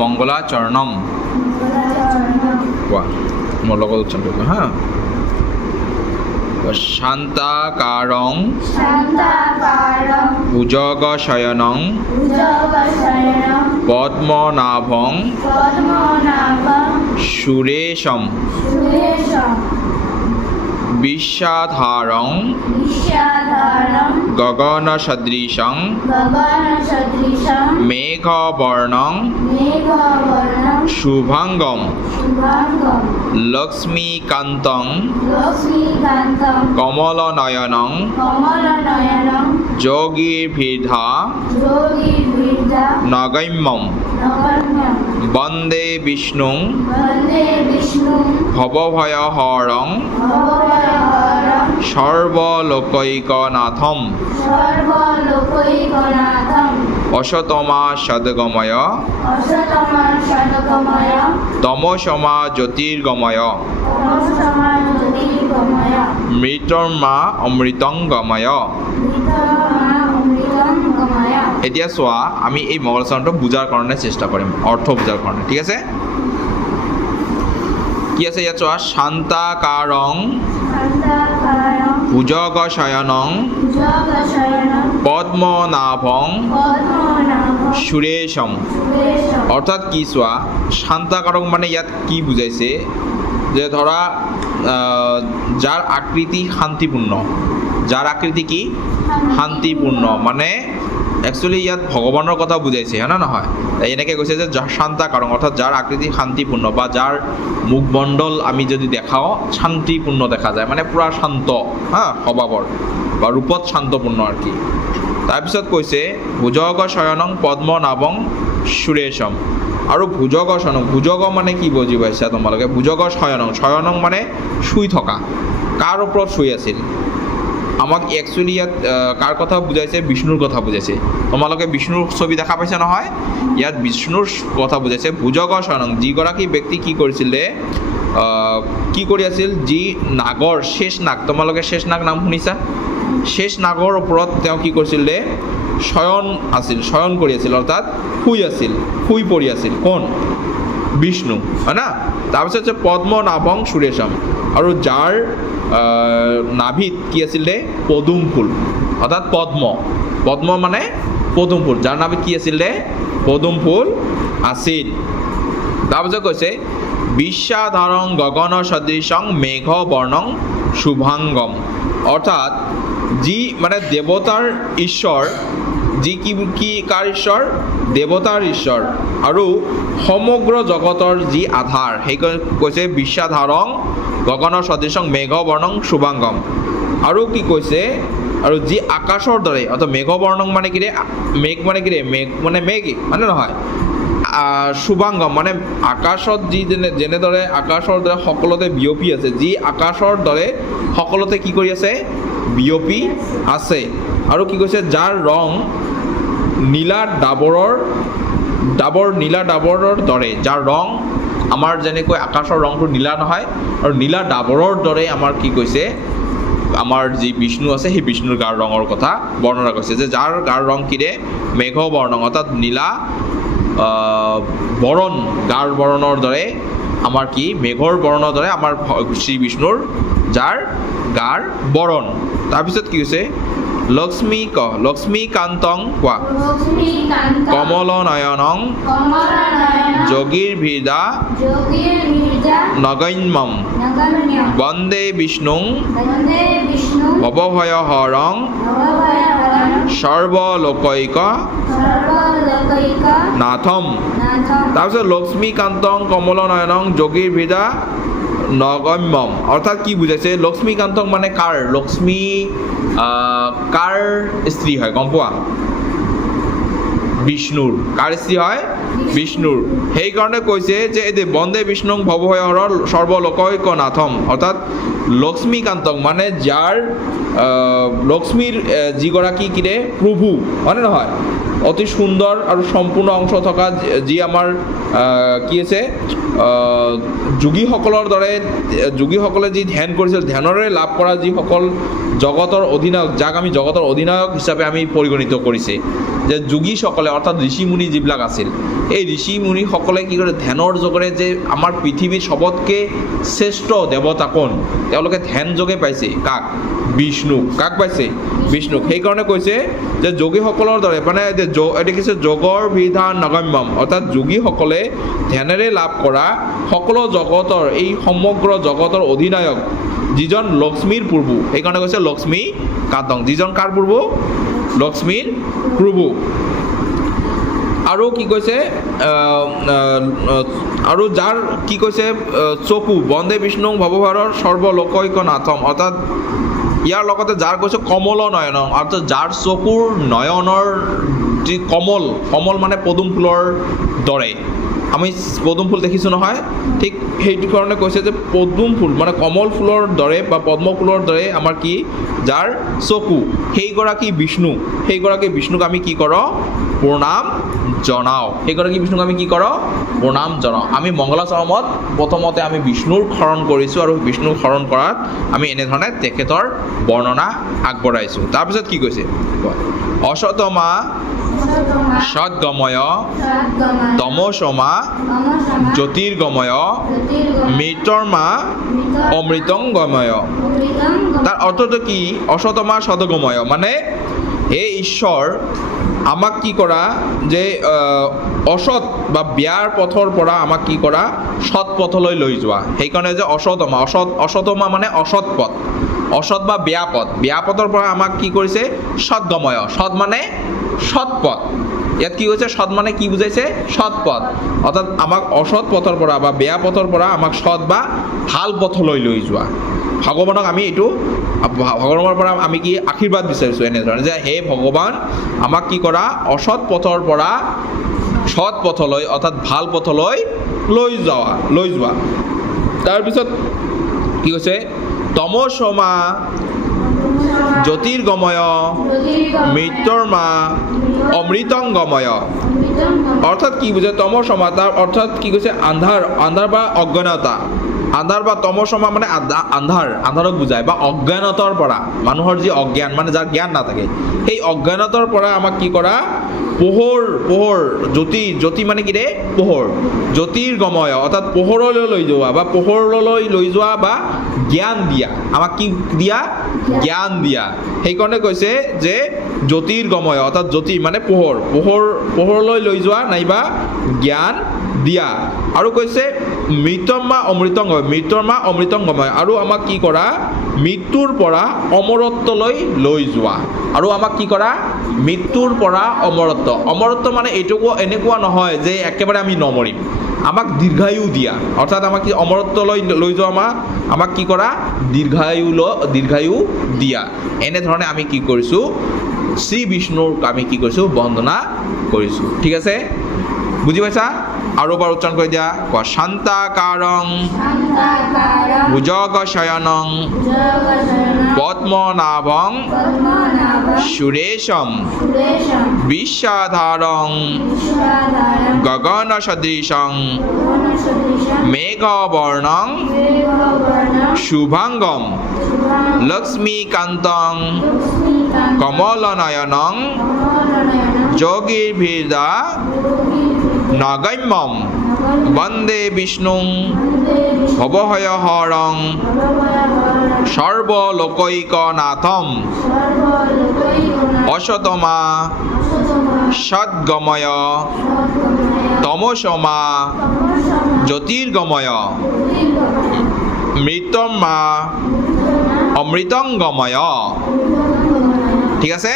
মঙ্গলাচৰণম কোৱা মোৰ লগত উচ্চাৰণ কৰিবা হা শান্তাকাৰং ভুজগশয়নং পদ্মনাভং সুরেশম বিশ্বাধারং গগনসদৃশং মেঘবর্ণং শুভাঙ্গম লক্ষ্মীকান্তং কমলনয়নং যোগীর্ভিধা নগম্যম বন্দে বিষ্ণুং ভবভয়হরং সর্বলোকৈকনাথম অশতমা সদগময় তমসমা জ্যোতির্গময় মৃতর্মা অমৃতংগময় এতিয়া চোৱা আমি এই মঙ্গলাচৰণটো বুজাৰ কাৰণে চেষ্টা কৰিম অৰ্থ বুজাৰ কাৰণে ঠিক আছে কি আছে ইয়াত চোৱা শান্তাকাৰং ভুজগশয়নং পদ্মনাভং সুৰেশম অৰ্থাৎ কি চোৱা শান্তাকাৰক মানে ইয়াত কি বুজাইছে যে ধৰা যাৰ আকৃতি শান্তিপূৰ্ণ যাৰ আকৃতি কি শান্তিপূৰ্ণ মানে একচুৱেলি ইয়াত ভগৱানৰ কথা বুজাইছে হয় না নহয় এনেকৈ কৈছে যে শান্তাকাৰং অৰ্থাৎ যাৰ আকৃতি শান্তিপূৰ্ণ বা যাৰ মুখমণ্ডল আমি যদি দেখাওঁ শান্তিপূৰ্ণ দেখা যায় মানে পূৰা শান্ত হা স্বভাৱৰ বা ৰূপত শান্তপূৰ্ণ আৰু কি তাৰপিছত কৈছে ভুজগশয়নং পদ্মনাভং সুৰেশম আৰু ভুজগশয়নং ভুজগ মানে কি বুজি পাইছা তোমালোকে ভুজগশয়নং মানে শুই থকা কাৰ ওপৰত শুই আছিল আমাক একচুৱেলি ইয়াত কাৰ কথা বুজাইছে বিষ্ণুৰ কথা বুজাইছে তোমালোকে বিষ্ণুৰ ছবি দেখা পাইছা নহয় ইয়াত বিষ্ণুৰ কথা বুজাইছে ভুজগশয়নং যিগৰাকী ব্যক্তি কি কৰিছিলে কি কৰি আছিল যি নাগৰ শেষ নাগ তোমালোকে শেষ নাগ নাম শুনিছা শেষ নাগৰ ওপৰত তেওঁ কি কৰিছিলে শয়ন কৰি আছিল অৰ্থাৎ শুই পৰি আছিল কোন বিষ্ণু হয় না তাৰপিছত যে পদ্মনাভং সুৰেশম আৰু যাৰ নাভিত কি আছিলে পদুম ফুল অৰ্থাৎ পদ্ম মানে পদুম ফুল যাৰ নাভিত কি আছিলে পদুম ফুল আছিল তাৰপিছত কৈছে বিশ্বাধাৰং গগন সদৃশং মেঘ বৰ্ণং শুভাঙ্গম অৰ্থাৎ যি মানে দেৱতাৰ ঈশ্বৰ যি কি কাৰ ঈশ্বৰ দেৱতাৰ ঈশ্বৰ আৰু সমগ্ৰ জগতৰ যি আধাৰ সেই কৈছে বিশ্বাধাৰং গগন সদৃশং মেঘ বৰ্ণং শুভাঙ্গম আৰু কি কৈছে আৰু যি আকাশৰ দৰে অৰ্থাৎ মেঘ বৰ্ণং মানে কি ৰে মেঘ মানে কি ৰে মেঘ মানে মেঘ মানে নহয় শুভাঙ্গম মানে আকাশত যি যেনেদৰে আকাশৰ দৰে সকলোতে বিয়পি আছে যি আকাশৰ দৰে সকলোতে কি কৰি আছে বিয়পি আছে আৰু কি কৈছে যাৰ ৰং নীলা ডাবৰৰ দৰে যাৰ ৰং আমাৰ যেনেকৈ আকাশৰ ৰংটো নীলা নহয় আৰু নীলা ডাবৰৰ দৰে আমাৰ কি কৈছে আমাৰ যি বিষ্ণু আছে সেই বিষ্ণুৰ গাৰ ৰঙৰ কথা বৰ্ণনা কৰিছে যে যাৰ গাৰ ৰং কিৰে মেঘ বৰ্ণ অৰ্থাৎ নীলা বৰণ গাৰ বৰণৰ দৰে আমাৰ কি মেঘৰ বৰণৰ দৰে আমাৰ শ্ৰী বিষ্ণুৰ যাৰ গাৰ বৰণ তাৰপিছত কি হৈছে লক্ষ্মীকান্তং কোৱা কমলনয়নং যোগীৰ্ভিদা নগম্যম বন্দে বিষ্ণুং ভবভয়হৰং সৰ্বলোকৈক নাথম তাৰপিছত লক্ষ্মীকান্তং কমলনয়নং যোগীৰ্ভিদা নগম্যম অৰ্থাৎ কি বুজাইছে লক্ষ্মীকান্তক মানে কাৰ লক্ষ্মী কাৰ স্ত্ৰী হয় গম পোৱা বিষ্ণুৰ কাৰ স্ত্ৰী হয় বিষ্ণুৰ সেইকাৰণে কৈছে যে এই বন্দে বিষ্ণুং ভবভয়হৰ সৰ্বলোকৈক নাথম অৰ্থাৎ লক্ষ্মীকান্তক মানে যাৰ লক্ষ্মীৰ যিগৰাকী কিৰে প্ৰভু হয়নে নহয় অতি সুন্দৰ আৰু সম্পূৰ্ণ অংশ থকা যি আমাৰ কি আছে যোগীসকলৰ দৰে যোগীসকলে যি ধ্যান কৰিছিল ধ্যানৰে লাভ কৰা যিসকল জগতৰ অধিনায়ক যাক আমি জগতৰ অধিনায়ক হিচাপে আমি পৰিগণিত কৰিছে যে যোগীসকলে অৰ্থাৎ ঋষি মুনি যিবিলাক আছিল এই ঋষি মুনিসকলে কি কৰে ধ্যানৰ যোগেৰে যে আমাৰ পৃথিৱীৰ চবতকৈ শ্ৰেষ্ঠ দেৱতা কোন তেওঁলোকে ধ্যান যোগে পাইছে কাক বিষ্ণুক কাক পাইছে বিষ্ণুক সেইকাৰণে কৈছে যে যোগীসকলৰ দৰে মানে এইটো কৈছে যোগৰ বিধান নগম্যম অৰ্থাৎ যোগীসকলে ধ্যানেৰে লাভ কৰা সকলো জগতৰ এই সমগ্ৰ জগতৰ অধিনায়ক যিজন লক্ষ্মীৰ প্ৰভু সেইকাৰণে কৈছে লক্ষ্মী কাদং যিজন কাৰ প্ৰভু লক্ষ্মীৰ প্ৰভু আৰু কি কৈছে আৰু যাৰ কি কৈছে চকু বন্দে বিষ্ণু ভৱভাৰৰ সৰ্বলোকৈকনাথম অৰ্থাৎ ইয়াৰ লগতে যাৰ কৈছে কমল নয়ন অৰ্থাৎ যাৰ চকুৰ নয়নৰ যি কমল কমল মানে পদুম ফুলৰ দৰে আমি পদুম ফুল দেখিছোঁ নহয় ঠিক সেইটো কাৰণে কৈছে যে পদুম ফুল মানে কমল ফুলৰ দৰে বা পদ্ম ফুলৰ দৰে আমাৰ কি যাৰ চকু সেইগৰাকী বিষ্ণুক আমি কি কৰোঁ প্ৰণাম জনাওঁ সেইগৰাকী বিষ্ণুক আমি কি কৰোঁ প্ৰণাম জনাওঁ আমি মংগলাচৰণত প্ৰথমতে আমি বিষ্ণুৰ শৰণ কৰিছোঁ আৰু বিষ্ণুৰ শৰণ কৰাত আমি এনেধৰণে তেখেতৰ বৰ্ণনা আগবঢ়াইছোঁ তাৰপিছত কি কৈছে অসতমা সদ্গময় তমসমা জ্যোতিৰ্গময় মৃতৰ্মা অমৃতংগময় তাৰ অৰ্থটো কি অসতমা সদগময় মানে হে ঈশ্বৰ আমাক কি কৰা যে অসৎ বা বেয়াৰ পথৰ পৰা আমাক কি কৰা সৎ পথলৈ লৈ যোৱা সেইকাৰণে যে অসতমা মানে অসৎ পথ অসৎ বা বেয়া পথৰ পৰা আমাক কি কৰিছে সদ্গময় সৎ মানে সৎ পথ ইয়াত কি কৈছে সৎ মানে কি বুজাইছে সৎ পথ অৰ্থাৎ আমাক অসৎ পথৰ পৰা বা বেয়া পথৰ পৰা আমাক সৎ বা ভাল পথলৈ লৈ যোৱা ভগৱানক আমি এইটো ভগৱানৰ পৰা আমি কি আশীৰ্বাদ বিচাৰিছোঁ এনেধৰণে যে হে ভগৱান আমাক কি কৰা অসৎ পথৰ পৰা সৎ পথলৈ অৰ্থাৎ ভাল পথলৈ লৈ যোৱা তাৰপিছত কি কৈছে তমসমা জ্যোতিৰ্গময় মৃত্যুৰ্মা অমৃতংগময় অৰ্থাৎ কি বুজে তমসমা তাৰ অৰ্থাৎ কি কৈছে আন্ধাৰ বা অজ্ঞানতা আন্ধাৰ বা তমসমা মানে আন্ধাৰক বুজায় বা অজ্ঞানতাৰ পৰা মানুহৰ যি অজ্ঞান মানে যাৰ জ্ঞান নাথাকে সেই অজ্ঞানতাৰ পৰা আমাক কি কৰা পোহৰ জ্যোতি মানে কি ৰে পোহৰ জ্যোতিৰ্গময় অৰ্থাৎ পোহৰলৈ লৈ যোৱা বা জ্ঞান দিয়া আমাক কি দিয়া জ্ঞান দিয়া সেইকাৰণে কৈছে যে জ্যোতিৰ্গময় অৰ্থাৎ জ্যোতি মানে পোহৰলৈ লৈ যোৱা নাইবা জ্ঞান দিয়া আৰু কৈছে মৃতৰ্মা অমৃতংগময় আৰু আমাক কি কৰা মৃত্যুৰ পৰা অমৰত্বলৈ লৈ যোৱা আৰু আমাক কি কৰা মৃত্যুৰ পৰা অমৰত্ব মানে এইটো এনেকুৱা নহয় যে একেবাৰে আমি নমৰিম আমাক দীৰ্ঘায়ু দিয়া অৰ্থাৎ আমাক কি অমৰত্বলৈ লৈ যোৱা আমাক কি কৰা দীৰ্ঘায়ু দিয়া এনেধৰণে আমি কি কৰিছোঁ শ্ৰী বিষ্ণুৰ আমি কি কৰিছোঁ বন্দনা কৰিছোঁ ঠিক আছে বুজি পাইছা আৰু এবাৰ উচ্চাৰণ কৰি দিয়া শান্তাকাৰং ভুজগশয়নং পদ্মনাভং সুৰেশম বিশ্বাধারং গগন সদৃশং মেঘবর্ণং শুভাঙ্গম লক্ষ্মীকান্তং কমলনয়নং যোগীর্ভিদা নগম্যম বন্দে বিষ্ণুং ভবহয়হরং সর্বলোকৈকনাথম অসতমা সদ্গময় তমসমা জ্যোতির্গময় মৃতর্মা অমৃতংগময় ঠিক আছে